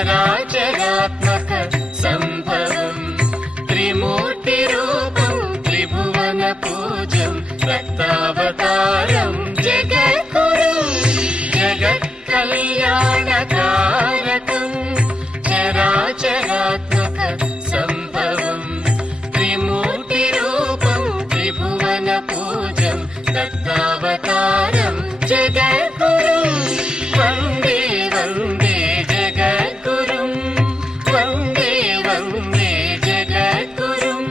చరాచరాత్మక సంభవం త్రిమూర్తిరూపం త్రిభువన పూజం దత్తావతారం జగద్గురుం జగత్కళ్యాణకారకం చరాచరాత్మక సంభవం త్రిమూర్తిరూపం త్రిభువన పూజం దత్తావతారం జగద్గురుం వందే వందే జగద్గురుం వందే వందే జగద్గురుం.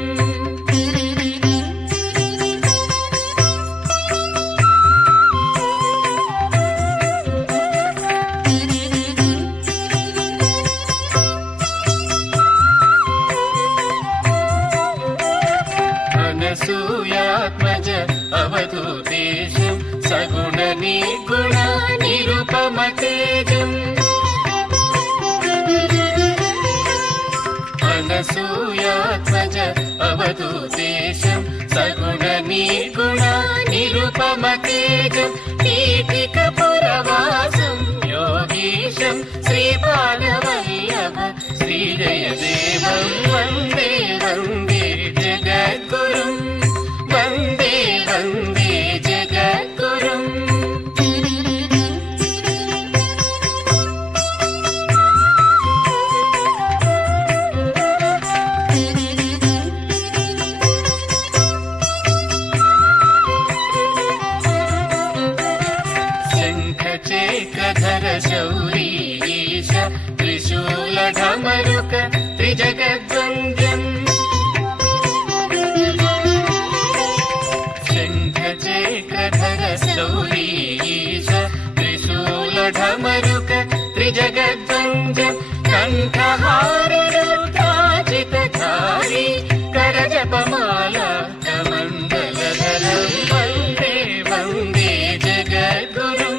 అనసూయాత్మజ అవధూతేశం సగుణ నిర్గుణ నిరుపమ తేజం అనసూయాత్మజ అవధూతేశం సగుణ నిర్గుణ నిరుపమ తేజం పీఠిక పురవాసం యోగీశం శ్రీపాదవల్లభ శ్రీజయదేవం వందే వందే జగద్గురుం వందే వందే జగద్గురుం. శంఖచక్రధర శౌరీశ త్రిశూలఢమరుక త్రిజగద్వంద్యం శంఖచక్రధర శౌరీశ త్రిశూలఢమరుక త్రిజగద్వంద్యం కంఠహార రుద్రాజితధారి కరజపమాల కమండలధరం వందే వందే జగద్గురుం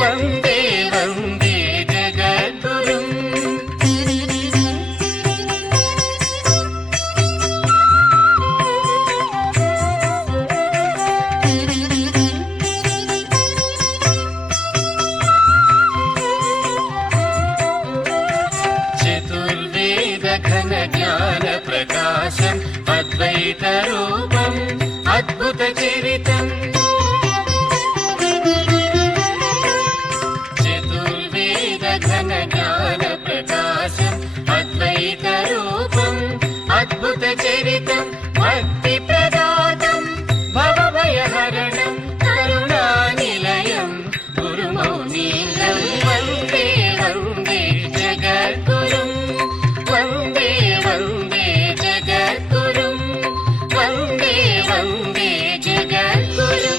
వందే వందే జగద్గురుం. చతుర్వేద ఘన జ్ఞాన ప్రకాశం అద్వైత రూపం అద్భుత చరితం చతుర్వేద ఘన జ్ఞాన ప్రకాశం అద్వైత రూపం అద్భుత చరితం భక్తి ప్రదాతం భవభయహరణం కరుణానిలయం గురుమౌనీంద్రం వందే వందే జగద్గురుం వందే వందే జగద్గురుం వందే వందే జగద్గురుం.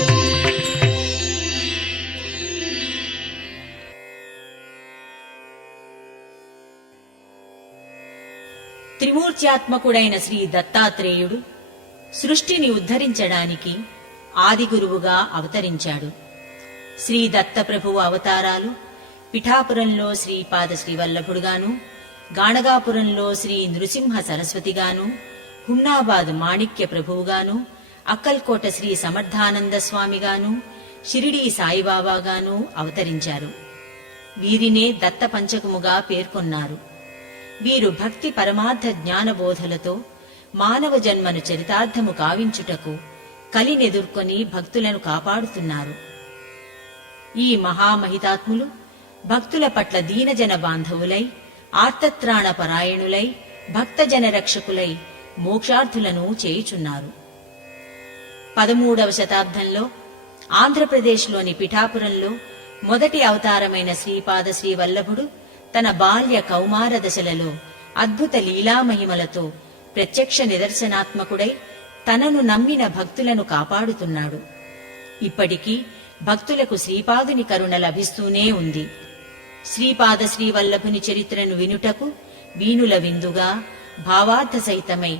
త్రిమూర్త్యాత్మకుడైన శ్రీ దత్తాత్రేయుడు సృష్టిని ఉద్ధరించడానికి ఆదిగురువుగా అవతరించాడు. శ్రీ దత్తప్రభువు అవతారాలు పిఠాపురంలో శ్రీపాద శ్రీవల్లభుడుగాను, గాణగాపురంలో శ్రీ నృసింహ సరస్వతిగాను, హుమ్నాబాద్ మాణిక్య ప్రభువుగాను, అక్కల్కోట శ్రీ సమర్థానంద స్వామిగాను, షిరిడీ సాయిబాబాగాను అవతరించారు. వీరినే దత్త పంచకముగా పేర్కొన్నారు. వీరు భక్తి పరమార్థ జ్ఞానబోధలతో మానవ జన్మను చరితార్థము కావించుటకు కలినెదుర్కొని భక్తులను కాపాడుతున్నారు. ఈ మహామహితాత్ములు భక్తుల పట్ల దీనజన బాంధవులై, ఆర్తత్రాణ పరాయణులై, భక్తజన రక్షకులై మోక్షార్థులను చేయుచున్నారు. 13వ శతాబ్దంలో ఆంధ్రప్రదేశ్లోని పిఠాపురంలో మొదటి అవతారమైన శ్రీపాద శ్రీవల్లభుడు తన బాల్య కౌమార దశలలో అద్భుత లీలామహిమలతో ప్రత్యక్ష నిదర్శనాత్మకుడై తనను నమ్మిన భక్తులను కాపాడుతున్నాడు. ఇప్పటికీ భక్తులకు శ్రీపాదుని కరుణ లభిస్తూనే ఉంది. శ్రీపాద శ్రీవల్లభుని చరిత్రను వినుటకు వీణుల విందుగా భావార్థ సహితమై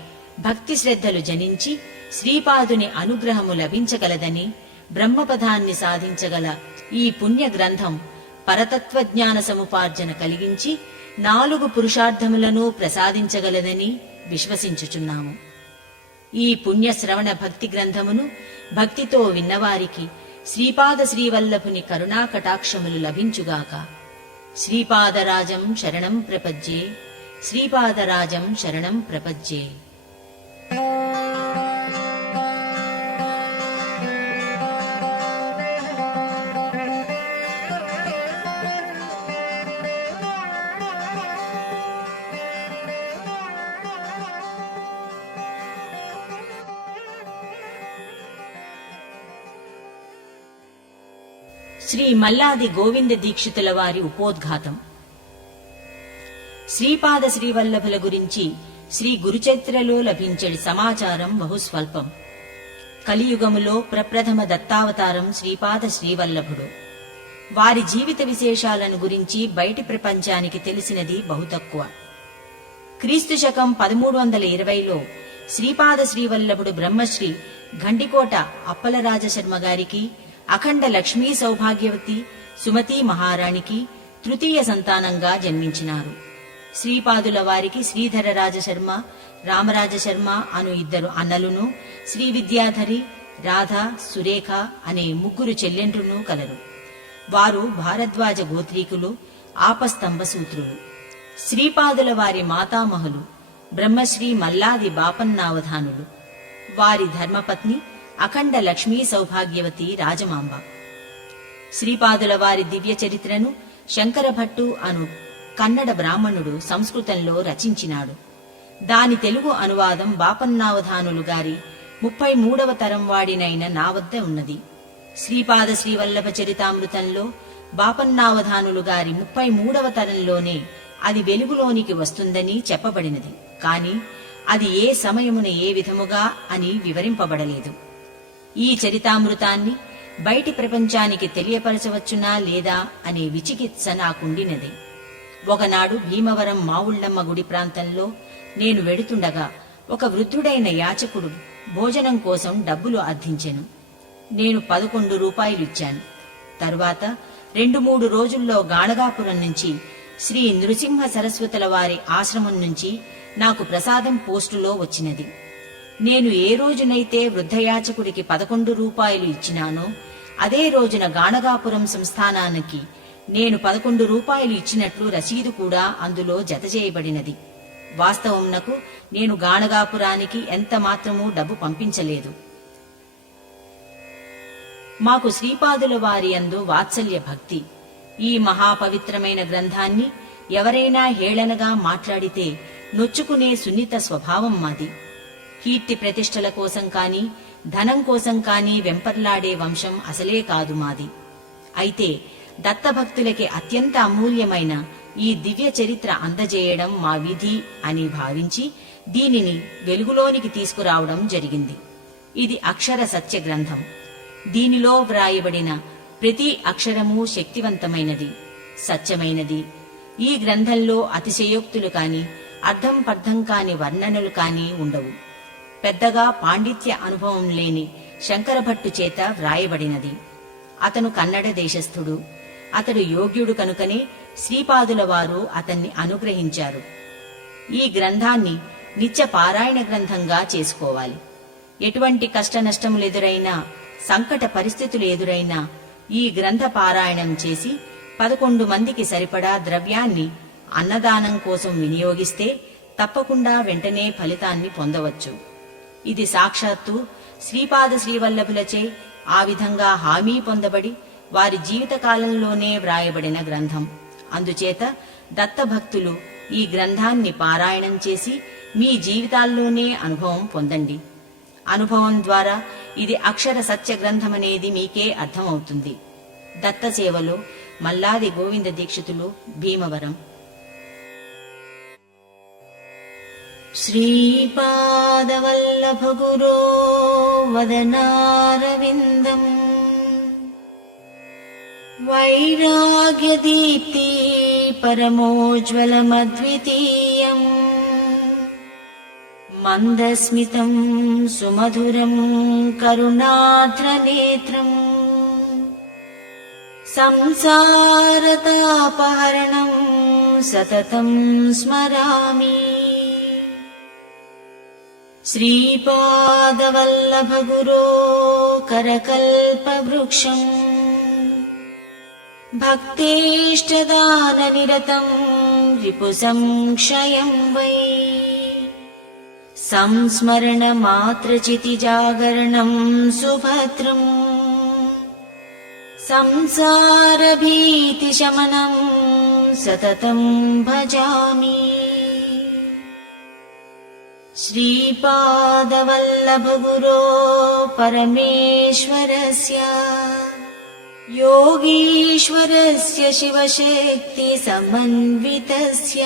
భక్తి శ్రద్ధలు జనించి శ్రీపాదుని అనుగ్రహము లభించగలదని, బ్రహ్మపదాన్ని సాధించగల ఈ పుణ్య గ్రంథం పరతత్వజ్ఞాన సముపార్జన కలిగించి 4 పురుషార్థములను ప్రసాదించగలదని విశ్వసించుచున్నాము. ఈ పుణ్యశ్రవణ భక్తి గ్రంథమును భక్తితో విన్నవారికి శ్రీపాద శ్రీవల్లభుని కరుణాకటాక్షములు లభించుగాక. శ్రీపాదరాజం శరణం ప్రపజ్యే, శ్రీపాదరాజం శరణం ప్రపజ్యే. శ్రీ మల్లాది గోవింద దీక్షితుల వారి ఉపోద్ఘాతం. శ్రీపాద శ్రీవల్లభుల గురించి శ్రీ గురుచరిత్రలో లభించడి సమాచారం బహుస్వల్పం. కలియుగములో ప్రప్రథమ దత్తావతారం శ్రీపాద శ్రీవల్లభుడు. వారి జీవిత విశేషాలను గురించి బయటి ప్రపంచానికి తెలిసినది బహు తక్కువ. క్రీస్తు శకం 1320లో శ్రీపాద శ్రీవల్లభుడు బ్రహ్మశ్రీ గండికోట అప్పలరాజశర్మ గారికి, అఖండ లక్ష్మీ సౌభాగ్యవతి సుమతీ మహారాణికి తృతీయ సంతానంగా జన్మించినారు. శ్రీపాదుల వారికి శ్రీధర రాజశర్మ, రామరాజశర్మ అను ఇద్దరు అన్నలును, శ్రీ విద్యాధరి, రాధ, సురేఖ అనే ముగ్గురు చెల్లెండ్రును కలరు. వారు భారద్వాజ గోత్రీకులు, ఆపస్తంభ సూత్రులు. శ్రీపాదుల వారి మాతామహులు బ్రహ్మశ్రీ మల్లాది బాపన్నావధానులు. వారి ధర్మపత్ని అఖండ లక్ష్మీ సౌభాగ్యవతి రాజమాంబ. శ్రీపాదుల వారి దివ్య చరిత్రను శంకరభట్టు అను కన్నడ బ్రాహ్మణుడు సంస్కృతంలో రచించినాడు. దాని తెలుగు అనువాదం బాపన్నావధానులు గారి 33వ తరం వాడినైన నా వద్ద ఉన్నది. శ్రీపాద శ్రీవల్లభ చరితామృతంలో బాపన్నావధానులు గారి 33వ తరంలోనే అది వెలుగులోనికి వస్తుందని చెప్పబడినది. కాని అది ఏ సమయమున ఏ విధముగా అని వివరింపబడలేదు. ఈ చరితామృతాన్ని బయటి ప్రపంచానికి తెలియపరచవచ్చునా లేదా అనే విచికిత్స నాకుండినది. ఒకనాడు భీమవరం మావుళ్లమ్మ గుడి ప్రాంతంలో నేను వెడుతుండగా ఒక వృద్ధుడైన యాచకుడు భోజనం కోసం డబ్బులు అర్థించెను. నేను 11 రూపాయలు ఇచ్చాను. తరువాత 2-3 రోజుల్లో గాణగాపురం నుంచి శ్రీ నృసింహ సరస్వతుల వారి ఆశ్రమం నుంచి నాకు ప్రసాదం పోస్టులో వచ్చినది. నేను ఏ రోజునైతే వృద్ధయాచకుడికి 11 రూపాయలు ఇచ్చినానో అదే రోజున గాణగాపురం సంస్థానానికి నేను 11 రూపాయలు ఇచ్చినట్లు రసీదు కూడా అందులో జతచేయబడినది. వాస్తవమునకు నేను గాణగాపురానికి ఎంత మాత్రమూ డబ్బు పంపించలేదు. మాకు శ్రీపాదుల వారి యందు వాత్సల్య భక్తి. ఈ మహాపవిత్రమైన గ్రంథాన్ని ఎవరైనా హేళనగా మాట్లాడితే నొచ్చుకునే సున్నిత స్వభావం మాది. కీర్తి ప్రతిష్టల కోసం కాని, ధనం కోసం కాని వెంపర్లాడే వంశం అసలే కాదు మాది. అయితే దత్తభక్తులకి అత్యంత అమూల్యమైన ఈ దివ్య చరిత్ర అందజేయడం మా విధి అని భావించి దీనిని వెలుగులోనికి తీసుకురావడం జరిగింది. ఇది అక్షర సత్య గ్రంథం. దీనిలో వ్రాయబడిన ప్రతి అక్షరము శక్తివంతమైనది, సత్యమైనది. ఈ గ్రంథంలో అతిశయోక్తులు కాని, అర్థం పర్థం కాని వర్ణనలు కాని ఉండవు. పెద్దగా పాండిత్య అనుభవం లేని శంకరభట్టు చేత వ్రాయబడినది. అతను కన్నడ దేశస్థుడు. అతడు యోగ్యుడు కనుకనే శ్రీపాదుల వారు అతన్ని అనుగ్రహించారు. ఈ గ్రంథాన్ని నిత్య పారాయణ గ్రంథంగా చేసుకోవాలి. ఎటువంటి కష్ట నష్టములెదురైనా, సంకట పరిస్థితులు ఎదురైనా ఈ గ్రంథ పారాయణం చేసి 11 మందికి సరిపడా ద్రవ్యాన్ని అన్నదానం కోసం వినియోగిస్తే తప్పకుండా వెంటనే ఫలితాన్ని పొందవచ్చు. ఇది సాక్షాత్తు శ్రీపాద శ్రీవల్లభులచే ఆ విధంగా హామీ పొందబడి వారి జీవితకాలంలోనే వ్రాయబడిన గ్రంథం. అందుచేత దత్తభక్తులు ఈ గ్రంథాన్ని పారాయణం చేసి మీ జీవితాల్లోనే అనుభవం పొందండి. అనుభవం ద్వారా ఇది అక్షర సత్య గ్రంథమనేది మీకే అర్థమవుతుంది. దత్త సేవలో మల్లాది గోవింద దీక్షితులు, భీమవరం. శ్రీపాదవల్లభ గురో వదనారవిందం వైరాగ్యదీప్తి పరమోజ్వలమద్వితీయం మందస్మితం సుమధురం కరుణార్ద్రనేత్రం సంసారతాపహరణం సతతం స్మరామి. శ్రీపాదవల్లభ గురో కరకల్పవృక్షం భక్తేష్టదాననిరతం రిపుసంక్షయం వై సంస్మరణమాత్రచితిజాగరణం సుభద్రం సంసారభీతిశమనం సతతం భజామి. శ్రీపాదవల్లభగురో పరమేశ్వరస్య యోగీశ్వరస్య శివశక్తిసమన్వితస్య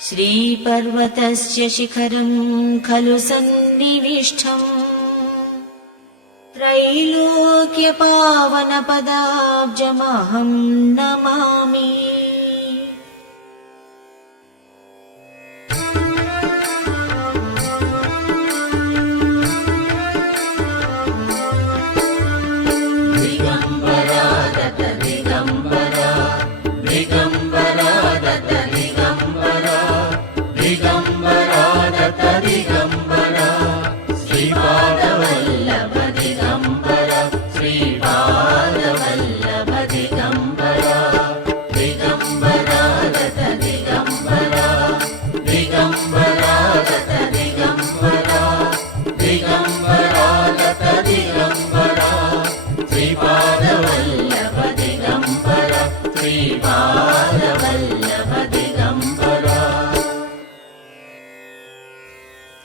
శ్రీపర్వతస్య శిఖరం ఖలు సన్నివిష్టం త్రైలోక్యపావనపదాబ్జమహం నమామి.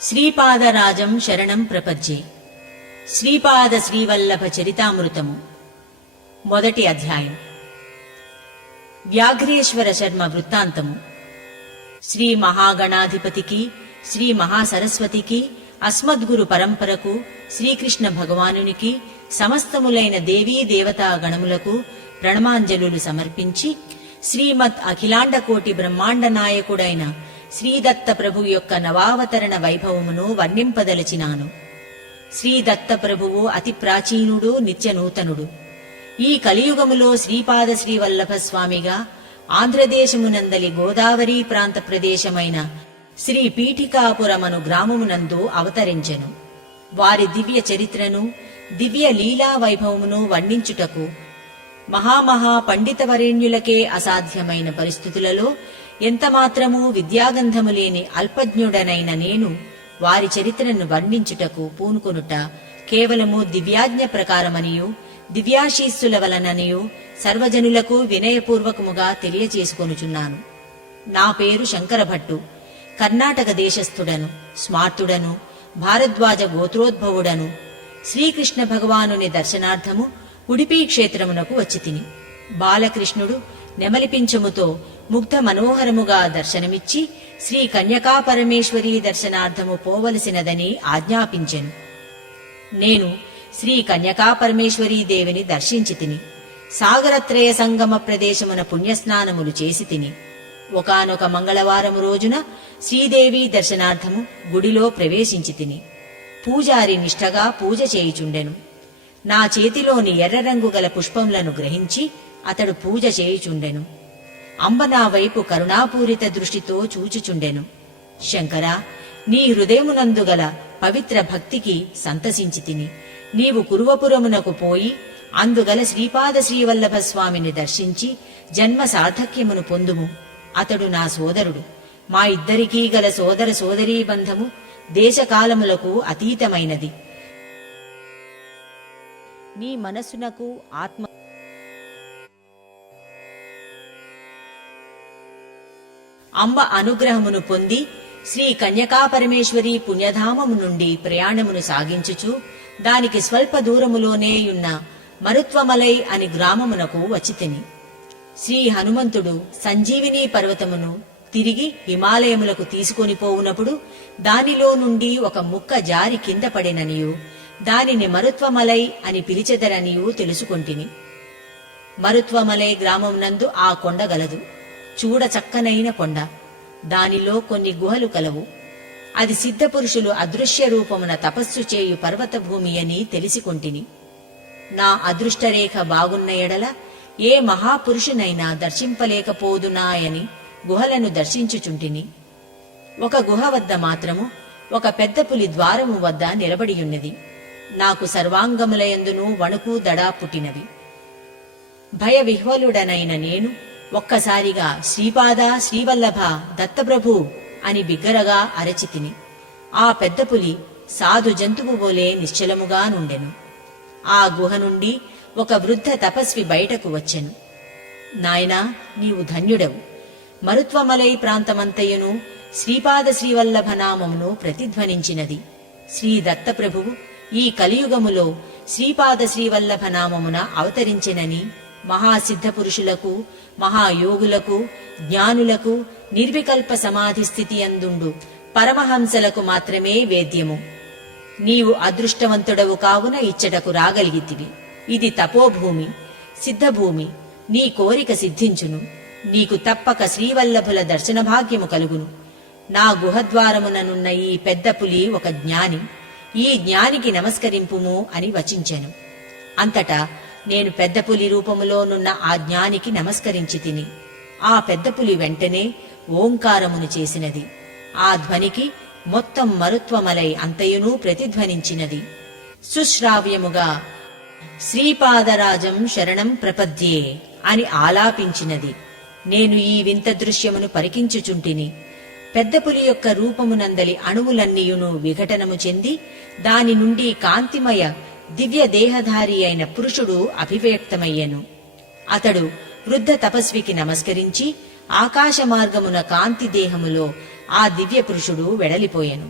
శ్రీపాదరాజం శరణం ప్రపజ్జే. శ్రీపాద శ్రీవల్లభ చరితామృతము మొదటి అధ్యాయం. వ్యాఘ్రేశ్వర శర్మ వృత్తాంతము. శ్రీ మహాగణాధిపతికి, శ్రీ మహాసరస్వతికి, అస్మద్గురు పరంపరకు, శ్రీకృష్ణ భగవానునికి, సమస్తములైన దేవీ దేవతా గణములకు ప్రణమాంజలులు సమర్పించి శ్రీమద్ అఖిలాండకోటి బ్రహ్మాండ నాయకుడైన శ్రీదత్త ప్రభు యొక్క నవావతరణ వైభవమును వర్ణింపదలచినాను. శ్రీదత్త ప్రభువు అతి ప్రాచీనుడు, నిత్య నూతనుడు. ఈ కలియుగములో శ్రీపాద శ్రీవల్లభ స్వామిగా ఆంధ్రదేశమునందలి గోదావరి ప్రాంత ప్రదేశమైన శ్రీ పీఠికాపురమను గ్రామమునందు అవతరించెను. వారి దివ్య చరిత్రను, దివ్య లీలా వైభవమును వర్ణించుటకు మహామహా పండితవరేణ్యులకే అసాధ్యమైన పరిస్థితులలో ఎంతమాత్రమూ విద్యాగంధము లేని అల్పజ్ఞుడనైన నేను వారి చరిత్రను వర్ణించుటకు పూనుకొనుట కేవలము దివ్యాజ్ఞ ప్రకారమనియు దివ్యాశీస్సుల వలననియు సర్వజనులకు వినయపూర్వకముగా తెలియచేసుకొనుచున్నాను. నా పేరు శంకరభట్టు. కర్ణాటక దేశస్థుడను, స్మార్తుడను, భారద్వాజ గోత్రోద్భవుడను. శ్రీకృష్ణ భగవానుని దర్శనార్థము ఉడిపి క్షేత్రమునకు వచ్చితిని. బాలకృష్ణుడు నెమలిపించముతో ముగ్ధ మనోహరముగా దర్శనమిచ్చి శ్రీ కన్యకా పరమేశ్వరీ దర్శనార్థము పోవలసినదని ఆజ్ఞాపించెను. నేను శ్రీ కన్యకా పరమేశ్వరీ దేవిని దర్శించి తిని సాగరత్రయ సంగమ ప్రదేశమున పుణ్యస్నానములు చేసి తిని ఒకానొక మంగళవారము రోజున శ్రీదేవి దర్శనార్థము గుడిలో ప్రవేశించి తిని పూజారి నిష్ఠగా పూజ చేయుచుండెను. నా చేతిలోని ఎర్రరంగు గల పుష్పములను గ్రహించి అతడు పూజ చేయుచుండెను. అంబ నా వైపు కరుణాపూరిత దృష్టితో చూచుచుండెను. శంకరా, నీ హృదయమునందు గల పవిత్ర భక్తికి సంతసించి తిని నీవు కురువపురమునకు పోయి అందుగల శ్రీపాద శ్రీవల్లభ స్వామిని దర్శించి జన్మ సార్థక్యమును పొందుము. అతడు నా సోదరుడు. మా ఇద్దరికీ గల సోదర సోదరీ బంధము దేశకాలములకు అతీతమైనది. నీ మనస్సునకు ఆత్మ అంబ అనుగ్రహమును పొంది శ్రీ కన్యకా పరమేశ్వరి పుణ్యధామము నుండి ప్రయాణమును సాగించుచు దానికి స్వల్ప దూరములోనేయున్న మరుత్వమలై అని గ్రామమునకు వచ్చితిని. శ్రీ హనుమంతుడు సంజీవిని పర్వతమును తిరిగి హిమాలయములకు తీసుకొని పోవునప్పుడు దానిలో నుండి ఒక ముక్క జారి కింద పడిననియు దానిని మరుత్వమలై అని పిలిచెదరనియూ తెలుసుకొంటిని. మరుత్వమలై గ్రామమునందు ఆ కొండ గలదు. చూడ చక్కనైన కొండ. దానిలో కొన్ని గుహలు కలవు. అది సిద్ధపురుషులు అదృశ్య రూపమున తపస్సు చేయు పర్వత భూమి అని తెలిసికొంటిని. నా అదృష్టరేఖ బాగున్న ఎడల ఏ మహాపురుషునైనా దర్శింపలేకపోదునాయని గుహలను దర్శించుచుంటిని. ఒక గుహ వద్ద మాత్రము ఒక పెద్ద పులి ద్వారము వద్ద నిలబడియున్నది. నాకు సర్వాంగములయందునూ వణుకు దడా పుట్టినవి. భయవిహ్వలుడనైన నేను ఒక్కసారిగా శ్రీపాద శ్రీవల్లభ దత్తప్రభు అని బిగ్గరగా అరచితిని. ఆ పెద్ద పులి సాధు జంతువు వోలే నిశ్చలముగా నుండెను. ఆ గుహ నుండి ఒక వృద్ధ తపస్వి బయటకు వచ్చెను. నాయనా, నీవు ధన్యుడవు. మరుత్వమలై ప్రాంతమంతయును శ్రీపాద శ్రీవల్లభ నామమును ప్రతిధ్వనించినది. శ్రీ దత్తప్రభువు ఈ కలియుగములో శ్రీపాద శ్రీవల్లభ నామమున అవతరించెనని మహాసిద్ధ పురుషులకు, మహాయోగులకు, జ్ఞానులకు, నిర్వికల్ప సమాధి స్థితి అందుండు పరమహంసలకు మాత్రమే వేద్యము. నీవు అదృష్టవంతుడవు కావున ఇచ్చటకు రాగలిగితివి. ఇది తపోభూమి, సిద్ధభూమి. నీ కోరిక సిద్ధించును. నీకు తప్పక శ్రీవల్లభుల దర్శన భాగ్యము కలుగును. నా గుహద్వారముననున్న ఈ పెద్ద పులి ఒక జ్ఞాని. ఈ జ్ఞానికి నమస్కరింపుము అని వచించెను. అంతటా నేను పెద్ద పులి రూపములోనున్న ఆ జ్ఞానికి నమస్కరించి తిని. ఆ పెద్ద పులి వెంటనే ఓంకారమును చేసినది. ఆ ధ్వనికి మొత్తం మరుత్వమలై అంతయునూ ప్రతిధ్వనించినది. సుశ్రావ్యముగా శ్రీపాదరాజం శరణం ప్రపద్యే అని ఆలాపించినది. నేను ఈ వింత దృశ్యమును పరికించుచుంటిని. పెద్ద పులి యొక్క రూపమునందలి అణువులన్నీయును విఘటనము చెంది దాని నుండి కాంతిమయ దివ్య దేహధారి అయిన పురుషుడు అభివ్యక్తమయ్యెను. అతడు వృద్ధ తపస్వికి నమస్కరించి ఆకాశ మార్గమున కాంతి దేహములో ఆ దివ్య పురుషుడు వెడలిపోయెను.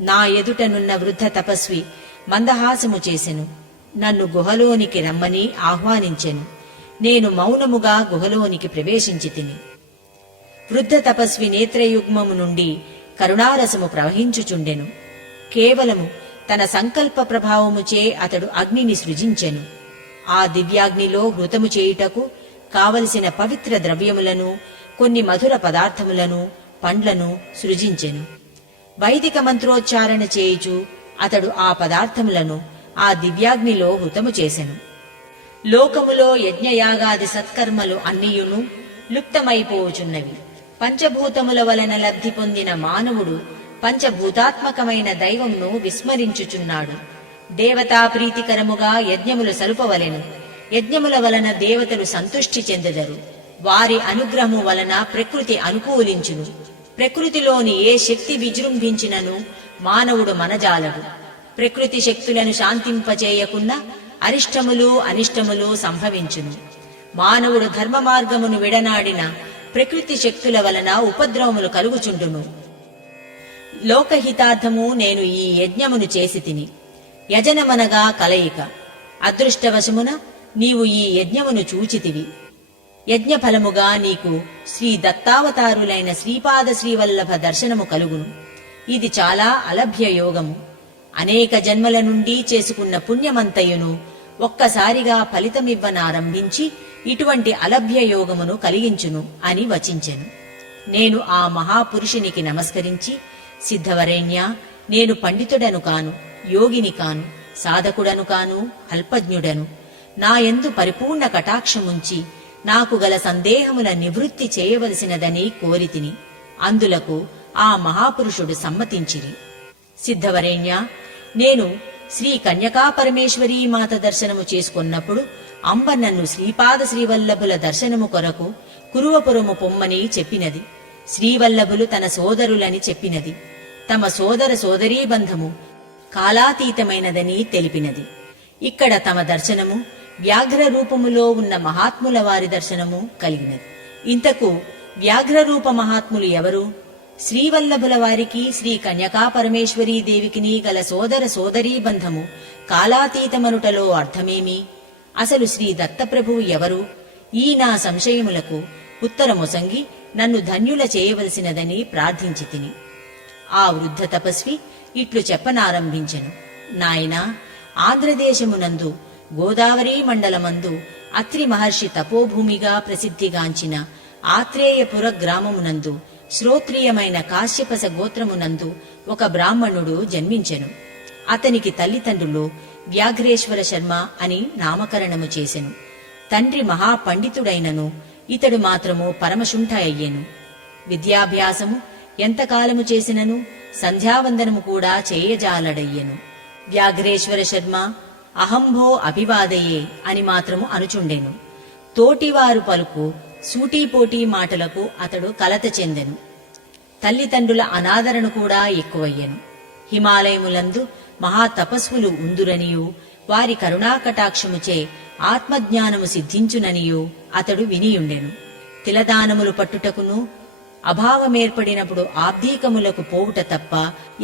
నా ఎదుటనున్న వృద్ధ తపస్వి మందహాసము చేసెను. నన్ను గుహలోనికి రమ్మని ఆహ్వానించెను. నేను మౌనముగా గుహలోనికి ప్రవేశించి తిని. వృద్ధ తపస్వి నేత్రయుగ్మము నుండి కరుణారసము ప్రవహించుచుండెను. కేవలము తన సంకల్ప ప్రభావముచే అతడు అగ్నిని సృజించెను. ఆ దివ్యాగ్నిలో హృతము చేయుటకు కావలసిన పవిత్ర ద్రవ్యములను, కొన్ని మధుర పదార్థములను, పండ్లను సృజించెను. వైదిక మంత్రోచ్చారణ చేయుచు అతడు ఆ పదార్థములను ఆ దివ్యాగ్నిలో హృతము చేసెను. లోకములో యజ్ఞయాగాది సత్కర్మలు అన్నియును లుప్తమైపోవుచున్నవి. పంచభూతముల వలన లబ్ధి పొందిన మానవుడు పంచభూతాత్మకమైన దైవంను విస్మరించుచున్నాడు. దేవతా ప్రీతికరముగా యజ్ఞములు సలుపవలెను. యజ్ఞముల వలన దేవతలు సంతుష్టి చెందెదరు. వారి అనుగ్రహము వలన ప్రకృతి అనుకూలించును. ప్రకృతిలోని ఏ శక్తి విజృంభించినను మానవుడు మనజాలడు. ప్రకృతి శక్తులను శాంతింపచేయకున్నా అరిష్టములు అనిష్టములు సంభవించును. మానవుడు ధర్మ మార్గమును విడనాడిన ప్రకృతి శక్తుల వలన ఉపద్రవములు కలుగుచుండును. లోకహితార్థము నేను ఈ యజ్ఞమును చేసి తిని. యజనమనగా కలయిక. అదృష్టవశమున నీవు ఈ యజ్ఞమును చూచితివి. యజ్ఞఫలముగా నీకు శ్రీ దత్తావతారులైన శ్రీపాద శ్రీవల్లభ దర్శనము కలుగును. ఇది చాలా అలభ్య యోగము. అనేక జన్మల నుండి చేసుకున్న పుణ్యమంతయును ఒక్కసారిగా ఫలితమివ్వనారంభించి ఇటువంటి అలభ్య యోగమును కలిగించును అని వచించెను. నేను ఆ మహాపురుషునికి నమస్కరించి, సిద్ధవరేణ్యా, నేను పండితుడను కాను, యోగిని కాను, సాధకుడను కాను, అల్పజ్ఞుడను. నాయందు పరిపూర్ణ కటాక్షముంచి నాకు గల సందేహముల నివృత్తి చేయవలసినదని కోరితిని. అందులకు ఆ మహాపురుషుడు సమ్మతించిరి. సిద్ధవరేణ్యా, నేను శ్రీ కన్యకా పరమేశ్వరీ మాత దర్శనము చేసుకున్నప్పుడు అంబ నన్ను శ్రీపాద శ్రీవల్లభుల దర్శనము కొరకు కురువపురము పొమ్మని చెప్పినది. శ్రీవల్లభులు తన సోదరులని చెప్పినది. తమ సోదర సోదరీబంధము కాలాతీతమైనదని తెలిపినది. ఇక్కడ తమ దర్శనము వ్యాఘ్ర రూపములో ఉన్న మహాత్ముల వారి దర్శనము కలిగినది. ఇంతకు వ్యాఘ్రరూప మహాత్ములు ఎవరు? శ్రీవల్లభుల వారికి శ్రీ కన్యకా పరమేశ్వరీ దేవికిని గల సోదర సోదరీబంధము కాలాతీతమనుటలో అర్థమేమి? అసలు శ్రీ దత్తప్రభువు ఎవరు? ఈ నా సంశయములకు ఉత్తరమొసంగి నన్ను ధన్యుల చేయవలసినదని ప్రార్థించి తిని. ఆ వృద్ధ తపస్వి ఇట్లు చెప్పనారంభించెను. నాయనా, ఆంధ్రదేశమునందు గోదావరీ మండలమందు అత్రి మహర్షి తపోభూమిగా ప్రసిద్ధిగాంచిన ఆత్రేయపుర గ్రామమునందు శ్రోత్రియమైన కాశ్యపస గోత్రమునందు ఒక బ్రాహ్మణుడు జన్మించెను. అతనికి తల్లిదండ్రులు వ్యాఘ్రేశ్వర శర్మ అని నామకరణము చేసెను. తండ్రి మహాపండితుడైనను ఇతడు మాత్రము పరమశుంఠ అయ్యెను. విద్యాభ్యాసము ఎంతకాలము చేసినను సంధ్యావందనము కూడా చేయజాలడయ్యెను. వ్యాఘ్రేశ్వర శర్మ అహంభో అభివాదయే అని మాత్రము అనుచుండెను. తోటివారు పలుకు సూటీపోటీ మాటలకు అతడు కలత చెందెను. తల్లిదండ్రుల అనాదరణ కూడా ఎక్కువయ్యెను. హిమాలయములందు మహాతపస్వులు ఉందురనియు వారి కరుణాకటాక్షముచే ఆత్మజ్ఞానము సిద్ధించుననియు అతడు వినియుండెను. తిలదానములు పట్టుటకును అభావమేర్పడినప్పుడు ఆబ్దీకములకు పోవుట తప్ప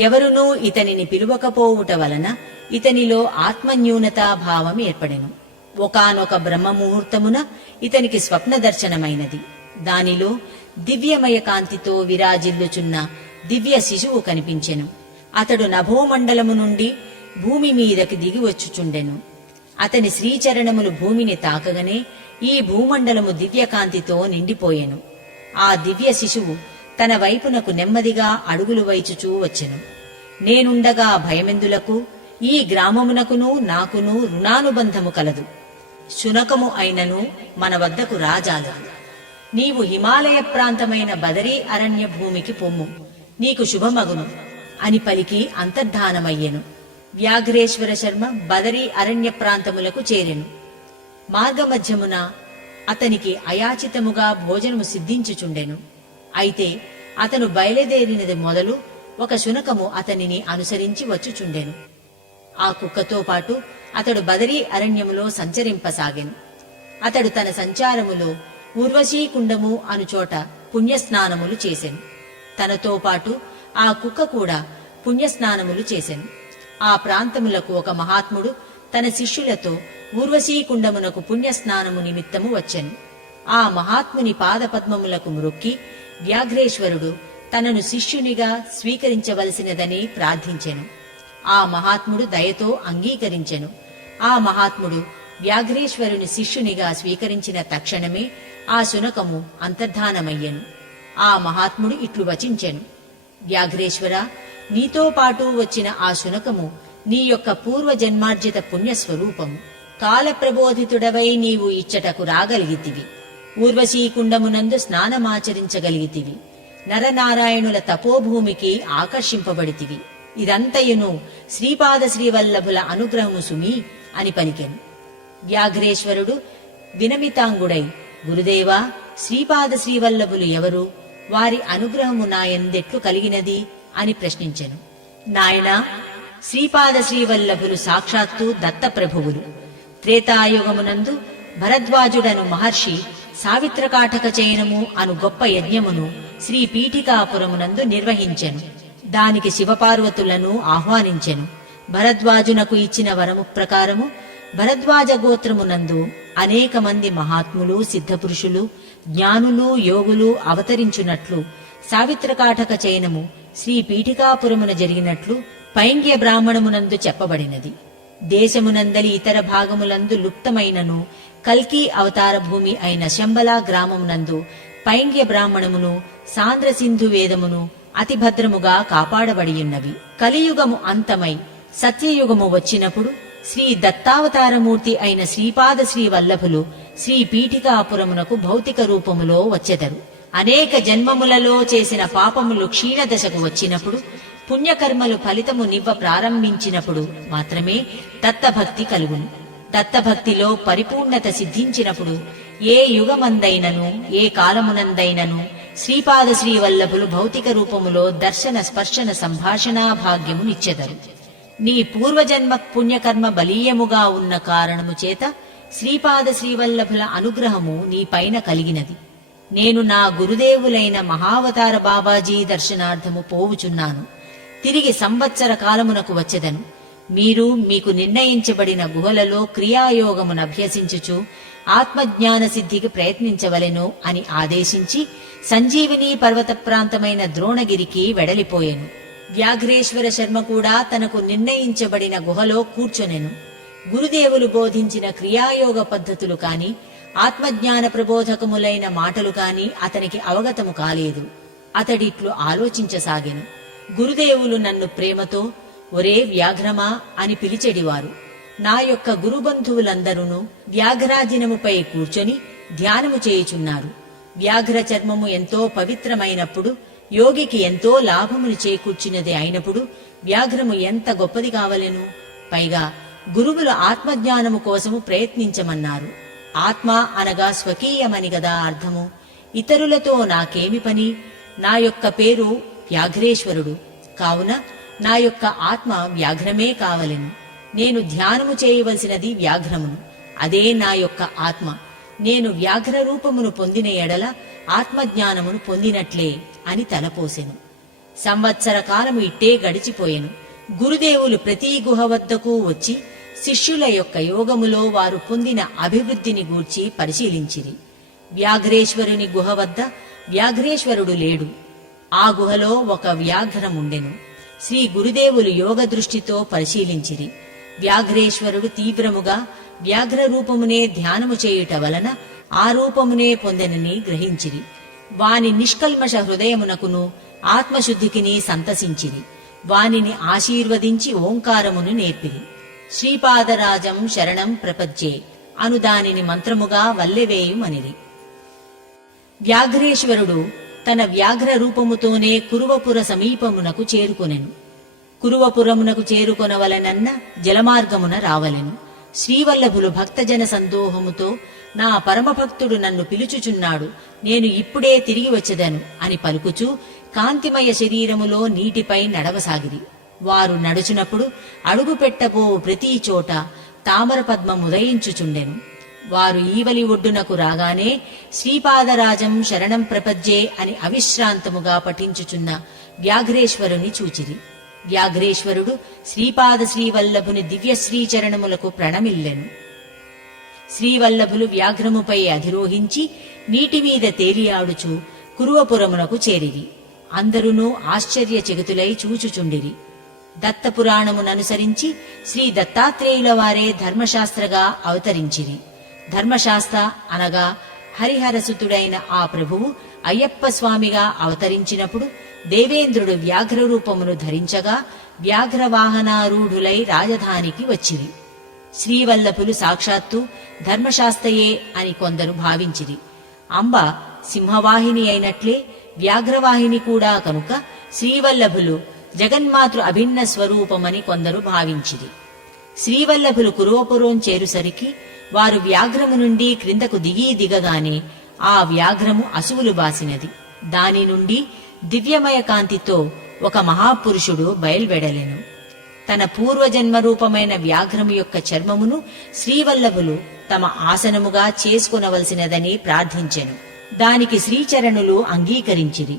ఎవరునూ ఇతనిని పిలువకపోవుట వలన ఇతనిలో ఆత్మన్యూనతాభావం ఏర్పడెను. ఒకానొక బ్రహ్మముహూర్తమున ఇతనికి స్వప్న దర్శనమైనది. దానిలో దివ్యమయ కాంతితో విరాజిల్లుచున్న దివ్య శిశువు కనిపించెను. అతడు నభోమండలము నుండి భూమి మీదకి దిగివచ్చుచుండెను. అతని శ్రీచరణములు భూమిని తాకగనే ఈ భూమండలము దివ్యకాంతితో నిండిపోయెను. ఆ దివ్య శిశువు తన వైపునకు నెమ్మదిగా అడుగులు వైచుచూ వచ్చెను. నేనుండగా భయమెందులకు, ఈ గ్రామమునకును నాకును రుణానుబంధము కలదు. శునకము అయినను మన వద్దకు రాజాలదు. నీవు హిమాలయ ప్రాంతమైన బదరీ అరణ్య భూమికి పొమ్ము, నీకు శుభమగును అని పలికి అంతర్ధానమయ్యెను. వ్యాఘ్రేశ్వర శర్మ బదరీ అరణ్య ప్రాంతములకు చేరెను. మార్గమధ్యమున అతనికి అయాచితముగా భోజనము సిద్ధించుచుండెను. అయితే అతను బయలుదేరినది మొదలు ఒక శునకము అతనిని అనుసరించి వచ్చుచుండెను. ఆ కుక్కతో పాటు అతడు బదరీ అరణ్యములో సంచరింపసాగెను. అతడు తన సంచారములో ఊర్వశీకుండము అనుచోట పుణ్యస్నానములు చేసెను. తనతో పాటు ఆ కుక్క కూడా పుణ్యస్నానములు చేసెను. ఆ ప్రాంతములకు ఒక మహాత్ముడు తన శిష్యులతో ఊర్వశీకుండమునకు పుణ్యస్నానము నిమిత్తము వచ్చెను. ఆ మహాత్ముని పాదపద్మములకు మ్రొక్కి వ్యాఘ్రేశ్వరుడు తనను శిష్యునిగా స్వీకరించవలసినదని ప్రార్థించెను. ఆ మహాత్ముడు దయతో అంగీకరించెను. ఆ మహాత్ముడు వ్యాఘ్రేశ్వరుని శిష్యునిగా స్వీకరించిన తక్షణమే ఆ శునకము అంతర్ధానమయ్యెను. ఆ మహాత్ముడు ఇట్లు వచించెను: వ్యాఘ్రేశ్వర, నీతో పాటు వచ్చిన ఆ శునకము నీ యొక్క పూర్వజన్మార్జిత పుణ్యస్వరూపము. కాలప్రబోధితుడవై నీవు ఇచ్చటకు రాగలిగితివి. ఊర్వశీకుండమునందు స్నానమాచరించగలిగితివి. నరనారాయణుల తపోభూమికి ఆకర్షింపబడితివి. ఇదంతయును శ్రీపాద శ్రీవల్లభుల అనుగ్రహము సుమి అని పలికెను. వ్యాఘ్రేశ్వరుడు వినమితాంగుడై, గురుదేవా, శ్రీపాద శ్రీవల్లభులు ఎవరు? వారి అనుగ్రహము నాయందెట్లు కలిగినది అని ప్రశ్నించెను. నాయనా, శ్రీపాద శ్రీవల్లభులు సాక్షాత్తు దత్తప్రభువులు. త్రేతాయుగమునందు భరద్వాజుడను మహర్షి సావిత్రకాటక చయనము అను గొప్ప యజ్ఞమును శ్రీ పీఠికాపురమునందు నిర్వహించెను. దానికి శివపార్వతులను ఆహ్వానించెను. భరద్వాజునకు ఇచ్చిన వరము ప్రకారము భరద్వాజ గోత్రమునందు అనేక మంది మహాత్ములు, సిద్ధపురుషులు, జ్ఞానులు, యోగులు అవతరించున్నట్లు సావిత్రకాటక చయనము శ్రీ పీఠికాపురమున జరిగినట్లు పైంగ్య బ్రాహ్మణమునందు చెప్పబడినది. దేశమునందలి ఇతర భాగములందు లుప్తమైనను కల్కి అవతార భూమి అయిన శంబలా గ్రామమునందు పైంగ్య బ్రాహ్మణమును, సాంద్ర సింధు వేదమును అతి భద్రముగా కాపాడబడియున్నవి. కలియుగము అంతమై సత్యయుగము వచ్చినప్పుడు శ్రీ దత్తావతారమూర్తి అయిన శ్రీపాద శ్రీ వల్లభులు శ్రీ పీఠికాపురమునకు భౌతిక రూపములో వచ్చెదరు. అనేక జన్మములలో చేసిన పాపములు క్షీణదశకు వచ్చినప్పుడు, పుణ్యకర్మలు ఫలితము నివ్వ ప్రారంభించినప్పుడు మాత్రమే దత్తభక్తి కలుగును. దత్తభక్తిలో పరిపూర్ణత సిద్ధించినప్పుడు ఏ యుగమందైనను ఏ కాలమునందైనను శ్రీపాద శ్రీవల్లభులు భౌతిక రూపములో దర్శన స్పర్శన సంభాషణా భాగ్యము నిచ్చెదరు. నీ పూర్వజన్మ పుణ్యకర్మ బలీయముగా ఉన్న కారణము చేత శ్రీపాద శ్రీవల్లభుల అనుగ్రహము నీ పైన కలిగినది. నేను నా గురుదేవులైన మహావతార బాబాజీ దర్శనార్థము పోవుచున్నాను. తిరిగి సంవత్సర కాలమునకు వచ్చెదను. మీరు మీకు నిర్ణయించబడిన గుహలలో క్రియాయోగమును అభ్యసించుచు ఆత్మజ్ఞాన సిద్ధికి ప్రయత్నించవలెను అని ఆదేశించి సంజీవిని పర్వత ప్రాంతమైన ద్రోణగిరికి వెడలిపోయెను. వ్యాఘ్రేశ్వర శర్మ కూడా తనకు నిర్ణయించబడిన గుహలో కూర్చొనెను. గురుదేవులు బోధించిన క్రియాయోగ పద్ధతులు కాని, ఆత్మజ్ఞాన ప్రబోధకములైన మాటలు కాని అతనికి అవగతము కాలేదు. అతడిట్లు ఆలోచించసాగెను. గురుదేవులు నన్ను ప్రేమతో ఒరే వ్యాఘ్రమా అని పిలిచెడివారు. నా యొక్క గురుబంధువులందరూ వ్యాఘ్రాజినముపై కూర్చొని ధ్యానము చేయుచున్నారు. వ్యాఘ్ర చర్మము ఎంతో పవిత్రమైనప్పుడు, యోగికి ఎంతో లాభములు చేకూర్చినది అయినప్పుడు వ్యాఘ్రము ఎంత గొప్పది కావలెను. పైగా గురువులు ఆత్మజ్ఞానము కోసము ప్రయత్నించమన్నారు. ఆత్మ అనగా స్వకీయమని గదా అర్థము. ఇతరులతో నాకేమి పని? నా యొక్క పేరు వ్యాఘ్రేశ్వరుడు కావున నా యొక్క ఆత్మ వ్యాఘ్రమే కావలెను. నేను ధ్యానము చేయవలసినది వ్యాఘ్రమును, అదే నా యొక్క ఆత్మ. నేను వ్యాఘ్ర రూపమును పొందిన ఎడల ఆత్మజ్ఞానమును పొందినట్లే అని తలపోసెను. సంవత్సర కాలము ఇట్టే గడిచిపోయెను. గురుదేవులు ప్రతి గుహ వద్దకు వచ్చి శిష్యుల యొక్క యోగములో వారు పొందిన అభివృద్ధిని గూర్చి పరిశీలించిరి. వ్యాఘ్రేశ్వరుని గుహ వద్ద వ్యాఘ్రేశ్వరుడు లేడు. ఆ గుహలో ఒక వ్యాఘ్రముండెను. శ్రీ గురుదేవులు యోగ దృష్టితో పరిశీలించిరి. వ్యాఘ్రేశ్వరుడు తీవ్రముగా వ్యాఘ్ర రూపమునే ధ్యానము చేయుట వలన ఆ రూపమునే పొందెనని గ్రహించిరి. వాని నిష్కల్మష హృదయమునకును ఆత్మశుద్ధికిని సంతసించిరి. వానిని ఆశీర్వదించి ఓంకారమును నేర్పిరి. శ్రీపాదరాజం శరణం ప్రపజ్యే అను దానిని మంత్రముగా వల్లెవేయుమనిరి. వ్యాఘ్రేశ్వరుడు తన వ్యాఘ్ర రూపముతోనే కురువపుర సమీపమునకు చేరుకొనెను. కురువపురమునకు చేరుకొనవలెనన్న జలమార్గమున రావలెను. శ్రీవల్లభులు భక్తజన సందోహముతో, నా పరమభక్తుడు నన్ను పిలుచుచున్నాడు, నేను ఇప్పుడే తిరిగి వచ్చెదను అని పలుకుచూ కాంతిమయ శరీరములో నీటిపై నడవసాగిరి. వారు నడుచునప్పుడు అడుగు పెట్టబో ప్రతి చోట తామర పద్మముదయించుచుండెను. వారు ఈవలి ఒడ్డునకు రాగానే శ్రీపాదరాజం శరణం ప్రపజ్యే అని అవిశ్రాంతముగా పఠించుచున్న వ్యాఘ్రేశ్వరుని చూచిరి. వ్యాఘ్రేశ్వరుడు శ్రీపాద శ్రీవల్లభుని దివ్య శ్రీచరణములకు ప్రణమిల్లెను. శ్రీవల్లభులు వ్యాఘ్రముపై అధిరోహించి నీటిమీద తేలియాడుచు కురువపురమునకు చేరిరి. అందరునూ ఆశ్చర్యచకితులై చూచుచుండిరి. దత్తపురాణముననుసరించి శ్రీ దత్తాత్రేయుల వారే ధర్మశాస్త్రగా అవతరించిరి. ధర్మశాస్త్ర అనగా హరిహరసుతుడైన ఆ ప్రభువు అయ్యప్ప స్వామిగా అవతరించినప్పుడు దేవేంద్రుడు వ్యాఘ్ర రూపమును ధరించగా వ్యాఘ్రవాహనారూఢులై రాజధానికి వచ్చిరి. శ్రీవల్లభులు సాక్షాత్తు ధర్మశాస్త్రయే అని కొందరు భావించిరి. అంబ సింహవాహిని అయినట్లే వ్యాఘ్రవాహిని కూడా కనుక శ్రీవల్లభులు జగన్మాతృ అభిన్న స్వరూపమని కొందరు భావించిరి. శ్రీవల్లభులు కురువపురం చేరుసరికి వారు వ్యాఘ్రము నుండి క్రిందకు దిగగానే ఆ వ్యాఘ్రము అసువులు బాసినది. దాని నుండి దివ్యమయ కాంతితో ఒక మహాపురుషుడు బయల్వెడలెను. తన పూర్వజన్మ రూపమైన వ్యాఘ్రము యొక్క చర్మమును శ్రీవల్లభులు తమ ఆసనముగా చేసుకొనవలసినదని ప్రార్థించెను. దానికి శ్రీచరణులు అంగీకరించిరి.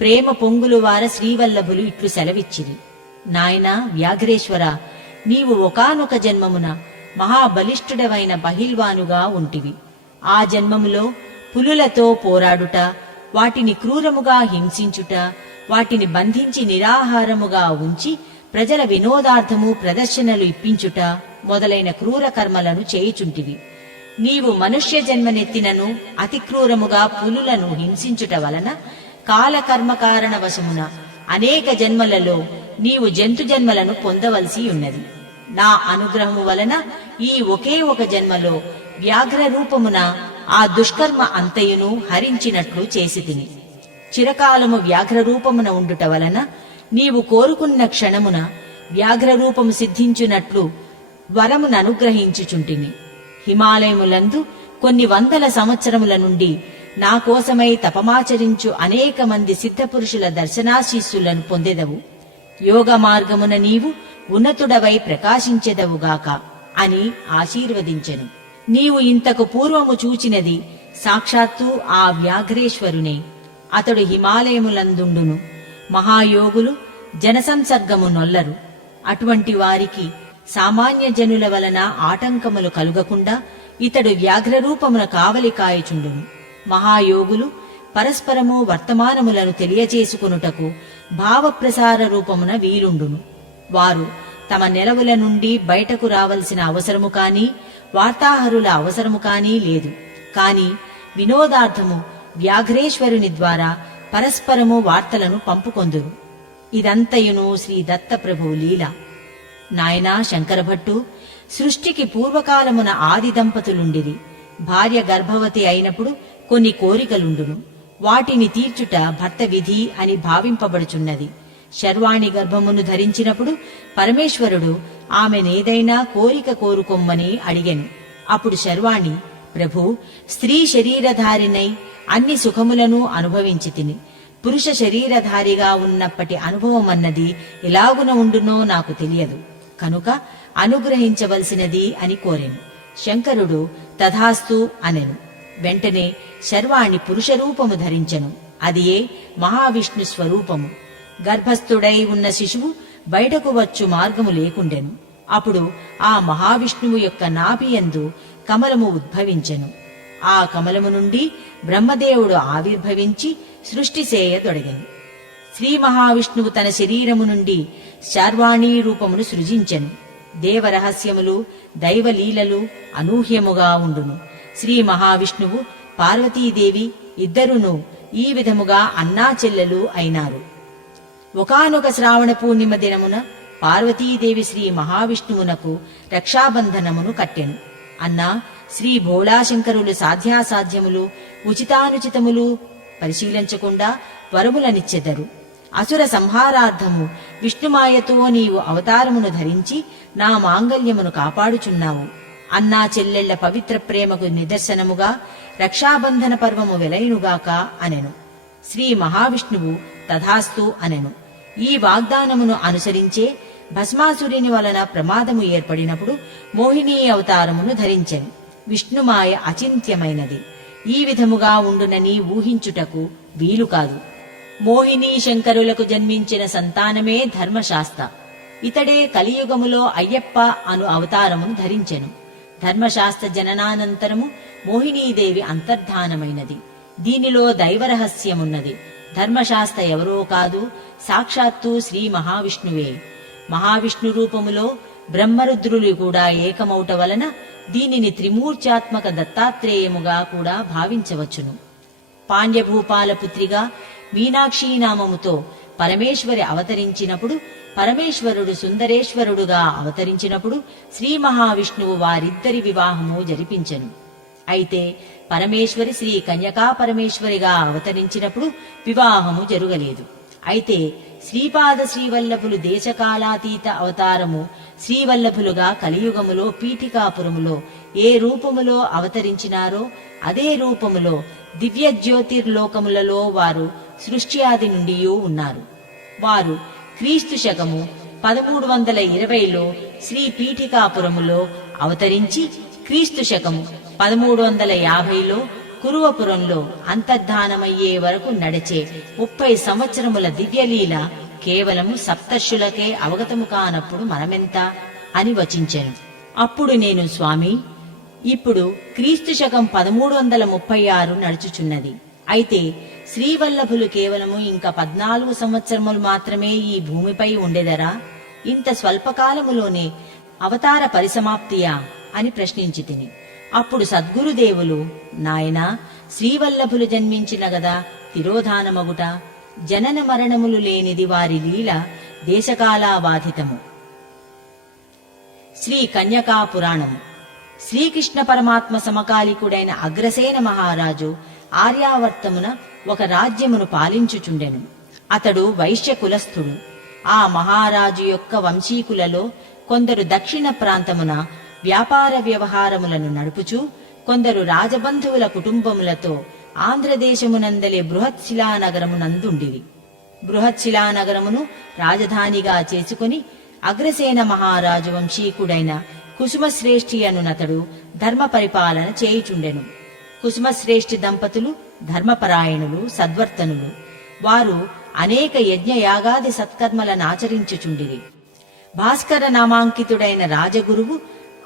ప్రేమ పొంగులు వార శ్రీవల్లభులు ఇట్లు సెలవిచ్చిరి. నాయనా వ్యాఘ్రేశ్వర, నీవు ఒకానొక జన్మమున మహాబలిష్ఠుడవైన బహిల్వానుగా ఉంటివి. ఆ జన్మములో పులులతో పోరాడుట, వాటిని క్రూరముగా హింసించుట, వాటిని బంధించి నిరాహారముగా ఉంచి ప్రజల వినోదార్థము ప్రదర్శనలు ఇప్పించుట మొదలైన క్రూర కర్మలను చేయుచుంటివి. నీవు మనుష్య జన్మనెత్తినను అతి క్రూరముగా పులులను హింసించుట వలన కాలకర్మ కారణ వశమున అనేక జన్మలలో నీవు జంతు జన్మలను పొందవలసి ఉన్నది. నా అనుగ్రహము వలన ఈ ఒకే ఒక జన్మలో వ్యాఘ్ర రూపమున ఆ దుష్కర్మ అంతయును హరించినట్లు చేసి తిని చిరకాలము వ్యాఘ్ర రూపమున ఉండుట వలన నీవు కోరుకున్న క్షణమున వ్యాఘ్ర రూపము సిద్ధించునట్లు వరమును అనుగ్రహించుచుంటిని. హిమాలయములందు కొన్ని వందల సంవత్సరముల నుండి నా కోసమై తపమాచరించు అనేక మంది సిద్ధపురుషుల దర్శనాశీస్సులను పొందెదవు. యోగ మార్గమున నీవు ఉన్నతుడవై ప్రకాశించెదవుగాక అని ఆశీర్వదించెను. నీవు ఇంతకు పూర్వము చూచినది సాక్షాత్తు ఆ వ్యాఘ్రేశ్వరునే. అతడు హిమాలయములందుండును. మహాయోగులు జనసంసర్గము నొల్లరు. అటువంటి వారికి సామాన్య జనుల వలన ఆటంకములు కలుగకుండా ఇతడు వ్యాఘ్రరూపమున కావలి కాయచుండును. మహాయోగులు పరస్పరము వర్తమానములను తెలియచేసుకొనుటకు భావప్రసార రూపమున వీలుండును. వారు తమ నెలవుల నుండి బయటకు రావలసిన అవసరము కాని వార్తాహరుల అవసరము కాని లేదు. కాని వినోదార్థము వ్యాఘ్రేశ్వరుని ద్వారా పరస్పరము వార్తలను పంపుకొందురు. ఇదంతయును శ్రీ దత్తప్రభువు లీల. నాయనా శంకరభట్టు, సృష్టికి పూర్వకాలమున ఆది దంపతులుండిరి. భార్య గర్భవతి అయినప్పుడు కొన్ని కోరికలుండును. వాటిని తీర్చుట భర్త విధి అని భావింపబడుచున్నది. శర్వాణి గర్భమును ధరించినప్పుడు పరమేశ్వరుడు ఆమెనేదైనా కోరిక కోరుకొమ్మని అడిగెను. అప్పుడు శర్వాణి ప్రభు, స్త్రీ శరీరధారినై అన్ని సుఖములను అనుభవించి తిని పురుష శరీరధారిగా ఉన్నప్పటి అనుభవం అన్నది ఎలాగున ఉండునో నాకు తెలియదు, కనుక అనుగ్రహించవలసినది అని కోరెను. శంకరుడు తథాస్తు అనెను. వెంటనే శర్వాణి పురుషరూపము ధరించెను. అదియే మహావిష్ణు స్వరూపము. గర్భస్థుడై ఉన్న శిశువు బయటకు వచ్చు మార్గము లేకుండెను. అప్పుడు ఆ మహావిష్ణువు యొక్క నాభియందు కమలము ఉద్భవించెను. ఆ కమలము నుండి బ్రహ్మదేవుడు ఆవిర్భవించి సృష్టి చేయతొడగెను. శ్రీ మహావిష్ణువు తన శరీరము నుండి శార్వాణీ రూపమును సృజించెను. దేవరహస్యములు దైవలీలలు అనూహ్యముగా ఉండును. శ్రీ మహావిష్ణువు పార్వతీదేవి ఇద్దరును ఈ విధముగా అన్నా చెల్లెలు అయినారు. ఒకానొక శ్రావణ పూర్ణిమ దినమున పార్వతీదేవి శ్రీ మహావిష్ణువునకు రక్షాబంధనమును కట్టెను. అన్నా, శ్రీ భోళాశంకరులు సాధ్యాసాధ్యములు ఉచితానుచితములు పరిశీలించకుండా వరములనిచ్చెదరు. అసుర సంహారార్థము విష్ణుమాయతో నీవు అవతారమును ధరించి నా మాంగల్యమును కాపాడుచున్నావు. అన్నా చెల్లెళ్ల పవిత్ర ప్రేమకు నిదర్శనముగా రక్షాబంధన పర్వము వెలయునుగాక అనెను. శ్రీ మహావిష్ణువు తథాస్తు అనెను. ఈ వాగ్దానమును అనుసరించే భస్మాసురుని వలన ప్రమాదము ఏర్పడినప్పుడు మోహినీ అవతారమును ధరించెను. విష్ణుమాయ అచింత్యమైనది. ఈ విధముగా ఉండునని ఊహించుటకు వీలు కాదు. మోహినీ శంకరులకు జన్మించిన సంతానమే ధర్మశాస్త్ర. ఇతడే కలియుగములో అయ్యప్ప అను అవతారమును ధరించెను. ధర్మశాస్త్ర జననానంతరము మోహినీదేవి అంతర్ధానమైనది. దీనిలో దైవరహస్యమున్నది. ధర్మశాస్త్ర ఎవరో కాదు, సాక్షాత్తు శ్రీ మహావిష్ణువే. మహావిష్ణు రూపములో బ్రహ్మరుద్రులు కూడా ఏకమౌట వలన దీనిని త్రిమూర్త్యాత్మక దత్తాత్రేయముగా కూడా భావించవచ్చును. పాండ్యభూపాల పుత్రిగా మీనాక్షీ నామముతో పరమేశ్వరి అవతరించినప్పుడు, పరమేశ్వరుడు సుందరేశ్వరుడుగా అవతరించినప్పుడు శ్రీ మహావిష్ణువు వారిద్దరి వివాహము జరిపించెను. అయితే పరమేశ్వరి శ్రీ కన్యకా పరమేశ్వరిగా అవతరించినప్పుడు వివాహము జరుగలేదు. అయితే శ్రీపాద శ్రీవల్లభులు దేశకాలాతీత అవతారము శ్రీవల్లభులుగా కలియుగములో పీఠికాపురములో ఏ రూపములో అవతరించినారో అదే రూపములో దివ్య జ్యోతిర్లోకములలో వారు సృష్టి ఆది నుండి ఉన్నారు. వారు క్రీస్తు శకము 1320లో శ్రీ పీఠికాపురములో అవతరించి క్రీస్తు శకము 1350లో కురువపురంలో అంతర్ధానమయ్యే వరకు నడిచే 30 సంవత్సరముల దివ్యలీల కేవలము సప్తర్షులకే అవగతము కానప్పుడు మనమెంత అని వచించెను. అప్పుడు నేను, స్వామి, ఇప్పుడు క్రీస్తు శకం 1336 నడుచుచున్నది. అయితే శ్రీవల్లభులు కేవలము ఇంకా 14 సంవత్సరములు మాత్రమే ఈ భూమిపై ఉండెదరా? ఇంత స్వల్పకాలములోనే అవతార పరిసమాప్తియా అని ప్రశ్నించి తిని. అప్పుడు సద్గురుదేవులు, నాయనా, శ్రీవల్లభులు జన్మించిన గదా తిరోధానమగుట, జనన మరణములు లేనిది వారి లీల దేశకాలాబాధితము. శ్రీ కన్యకా పురాణము. శ్రీకృష్ణ పరమాత్మ సమకాలికుడైన అగ్రసేన మహారాజు ఆర్యావర్తమున ఒక రాజ్యమును పాలించుచుండెను. అతడు వైశ్య కులస్థుడు. ఆ మహారాజు యొక్క వంశీకులలో కొందరు దక్షిణ ప్రాంతమున వ్యాపార వ్యవహారములను నడుపుచూ, కొందరు రాజబంధువుల కుటుంబములతో ఆంధ్రదేశమునందలే బృహత్శిలానగరమునందుండిరి. బృహత్శిలానగరమును రాజధానిగా చేసుకుని అగ్రసేన మహారాజు వంశీకుడైన కుసుమశ్రేష్ఠి అనునతడు ధర్మ పరిపాలన చేయుచుండెను. కుసుమశ్రేష్ఠి దంపతులు ధర్మపరాయణులు, సద్వర్తనులు. వారు అనేక యజ్ఞయాగాది సత్కర్మలనాచరించుచుండిరి. భాస్కర నామాంకితుడైన రాజగురువు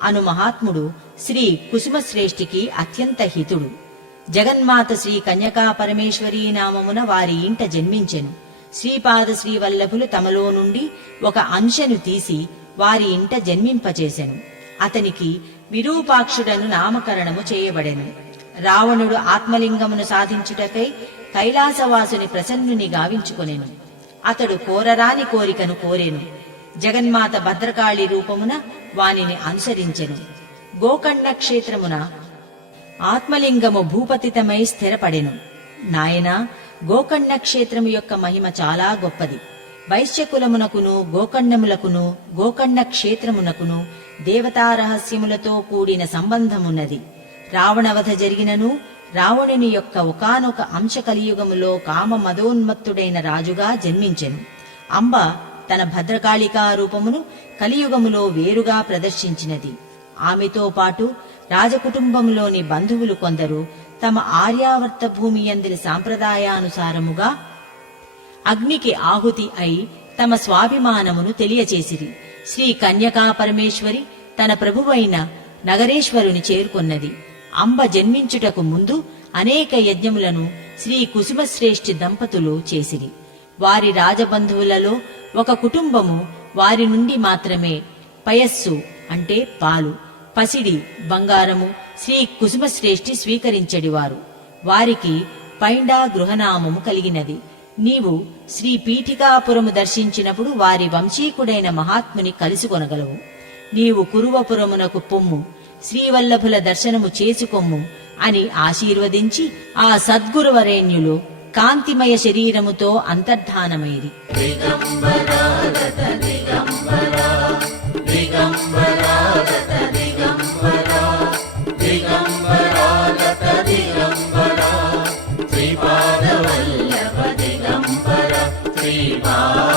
అను మహాత్ముడు శ్రీ కుసుమశ్రేష్ఠికి అత్యంత హితుడు. జగన్మాత శ్రీ కన్యకా పరమేశ్వరీ నామమున వారి ఇంట జన్మించెను. శ్రీపాద శ్రీవల్లభులు తమలో నుండి ఒక అంశను తీసి వారి ఇంట జన్మింపచేసెను. అతనికి విరూపాక్షుడను నామకరణము చేయబడెను. రావణుడు ఆత్మలింగమును సాధించుటకై కైలాసవాసుని ప్రసన్నుని గావించుకొనెను. అతడు కోరరాని కోరికను కోరెను. జగన్మాత భద్రకాళి రూపమున వానిని అనుసరించెను. గోకర్ణ క్షేత్రమున ఆత్మలింగము భూపతితమై స్థిరపడెను. నాయనా, గోకర్ణ క్షేత్రము యొక్క మహిమ చాలా గొప్పది. వైశ్యకులమునకును గోకర్ణములకును గోకర్ణ క్షేత్రమునకును దేవతా రహస్యములతో కూడిన సంబంధమున్నది. రావణవధ జరిగినను రావణుని యొక్క ఒకానొక అంశ కలియుగములో కామ మదోన్మత్తుడైన రాజుగా జన్మించెను. అంబ తన భద్రకాళికా రూపమును కలియుగములో వేరుగా ప్రదర్శించినది. ఆమెతో పాటు రాజకుటుంబంలోని బంధువులు కొందరు తమ ఆర్యావర్త భూమి యందలి సాంప్రదాయానుసారముగా అగ్నికి ఆహుతి అయి తమ స్వాభిమానమును తెలియచేసిరి. శ్రీ కన్యకా పరమేశ్వరి తన ప్రభువైన నగరేశ్వరుని చేరుకొన్నది. అంబ జన్మించుటకు ముందు అనేక యజ్ఞములను శ్రీ కుసుమశ్రేష్ఠి దంపతులు చేసిరి. వారి రాజబంధువులలో ఒక కుటుంబము వారి నుండి మాత్రమే పయస్సు అంటే పాలు, పసిడి బంగారము శ్రీ కుసుమశ్రేష్ఠి స్వీకరించడివారు. వారికి పైండా గృహనామము కలిగినది. నీవు శ్రీ పీఠికాపురము దర్శించినప్పుడు వారి వంశీకుడైన మహాత్ముని కలుసుకొనగలవు. నీవు కురువపురమునకు పొమ్ము, శ్రీవల్లభుల దర్శనము చేసుకొమ్ము అని ఆశీర్వదించి ఆ సద్గురువరేణ్యులు కాంతిమయ శరీరముతో అంతర్ధానమైరి. శ్రీపాదవల్లభ దిగంబర శ్రీపాద